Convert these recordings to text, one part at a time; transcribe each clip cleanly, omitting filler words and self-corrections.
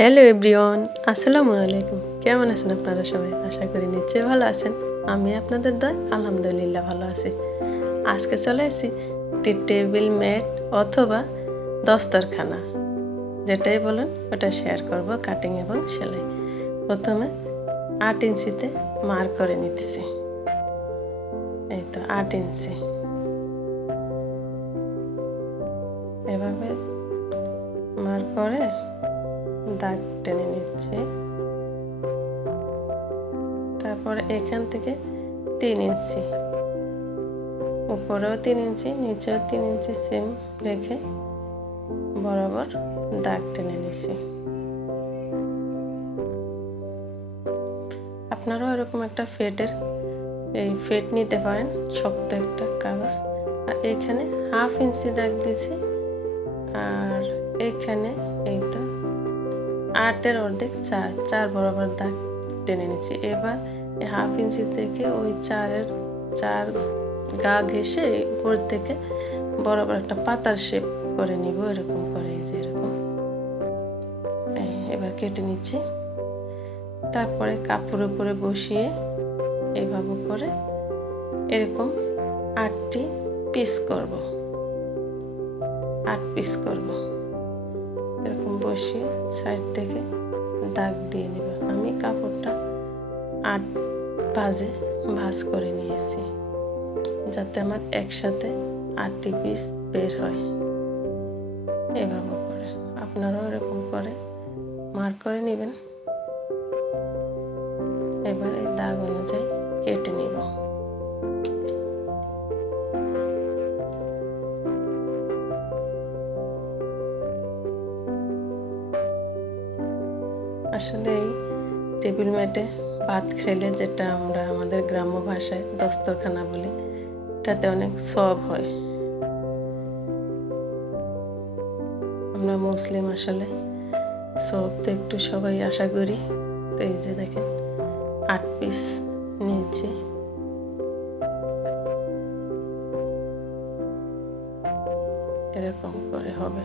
Hello everyone, আসসালামু আলাইকুম। কেমন আছেন আপনারা সবাই? আশা করি নিশ্চয়ই ভালো আছেন। আমি আপনাদের দয় আলহামদুলিল্লাহ ভালো আছি। আজকে চলে এসেছি একটি টেবিল ম্যাট অথবা দস্তরখানা, যেটাই বলেন ওটা শেয়ার করব, কাটিং এবং সেলাই। প্রথমে 8 ইঞ্চিতে মার্ক করে নিতেছি। এই তো 8 ইঞ্চি, এভাবে মার্ক করে দাগ টেনে নিচ্ছি। তারপরে এখান থেকে 3 ইঞ্চি, উপরেও 3 ইঞ্চি, নিচেও 3 ইঞ্চি সেম রেখে বরাবর দাগ টেনে নিছি। আপনারাও এরকম একটা ফেট নিতে পারেন, শক্ত একটা কাগজ। আর এখানে 1/2 ইঞ্চি দাগ দিয়েছি, আর এখানে এই তো 8-এর অর্ধেক 4 বরাবর দাগ টেনে নিচ্ছি। এবার এই 1/2 ইঞ্চি থেকে ওই 4 গা ঘেঁষে উপর থেকে বরাবর একটা পাতার শেপ করে নিব, এরকম করে, এই যে এরকম। এবার কেটে নিচ্ছি। তারপরে কাপড়ের উপরে বসিয়ে এইভাবে করে এরকম 8টি পিস করব, 8 পিস করব। এরকম বসিয়ে সাইড থেকে দাগ দিয়ে নেব। আমি কাপড়টা 8 ভাঁজ করে নিয়েছি, যাতে আমার একসাথে 8টি পিস বের হয়। এভাবে করে আপনারাও এরকম করে মার্ক করে নেবেন। এবার এই দাগ অনুযায়ী কেটে নিব। আসলে এই টেবিল ম্যাটে ভাত খাইলে, যেটা আমরা আমাদের গ্রাম্য ভাষায় দস্তরখানা বলি, এটাতে অনেক সওয়াব হয়। আমরা মুসলিম, আসলে সওয়াব তো একটু সবাই আশা করি। তো এই যে দেখেন 8 পিস নিয়েছি। এরকম করে হবে।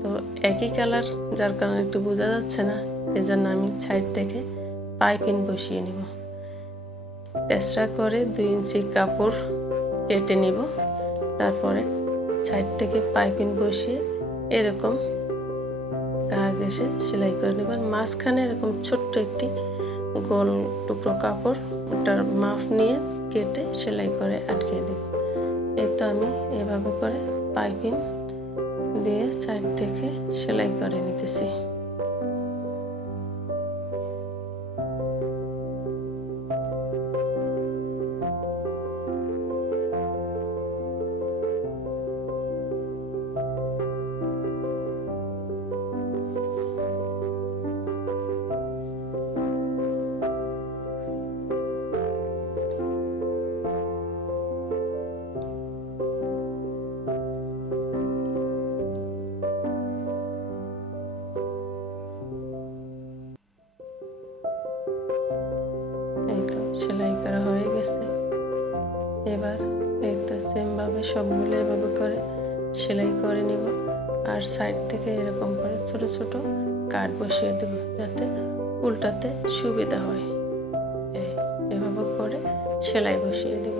তো একই কালার, যার কারণে একটু বোঝা যাচ্ছে না, এজন্য আমি সাইড থেকে পাইপিং বসিয়ে নিব। তেসরা করে 2 ইঞ্চি কাপড় কেটে নিব। তারপরে সাইড থেকে পাইপিং বসিয়ে এরকম গা ঘেঁষে সেলাই করে নেব। মাঝখানে এরকম ছোট্ট একটি গোল টুকরো কাপড়, ওটার মাপ নিয়ে কেটে সেলাই করে আটকে দেব। এই তো আমি এভাবে করে পাইপিং দিয়ে সাইড থেকে সেলাই করে নিতেছি। এই তো সেলাই করা হয়ে গেছে। এবার এই তো সেম ভাবে সবগুলো এভাবে করে সেলাই করে নিব। আর সাইড থেকে এরকম করে ছোট ছোট কাট বসিয়ে দেব, যাতে উল্টাতে সুবিধা হয়। এভাবে করে সেলাই বসিয়ে দেব।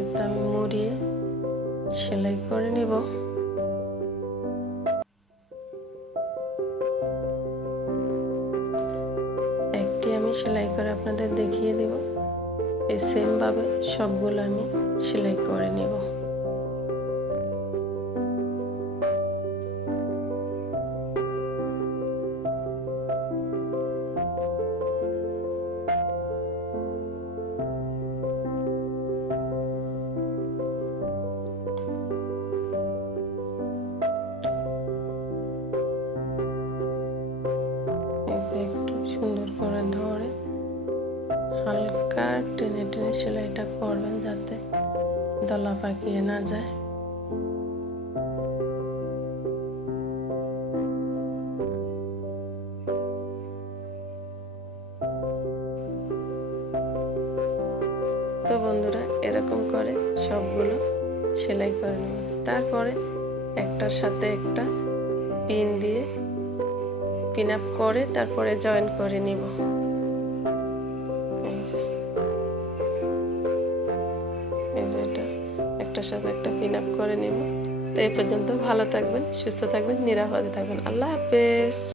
এটা আমি মুড়িয়ে সেলাই করে নিব। একটি আমি সেলাই করে আপনাদের দেখিয়ে দেব। এই সেম ভাবে সবগুলো আমি সেলাই করে নেব। একটু সুন্দর করে ধরে হালকা টেনে টেনে সেলাইটা করবেন, যাতে দলা পাকিয়ে না যায়। তো বন্ধুরা, এরকম করে সবগুলো সেলাই করে নেবেন। তারপরে একটার সাথে একটা পিন দিয়ে পিন আপ করে তারপরে জয়েন করে নিব। এই যে এটা একটার সাথে একটা পিন আপ করে নিব। তো এই পর্যন্ত ভালো থাকবেন, সুস্থ থাকবেন, নিরাপদে থাকবেন। আল্লাহ হাফেজ।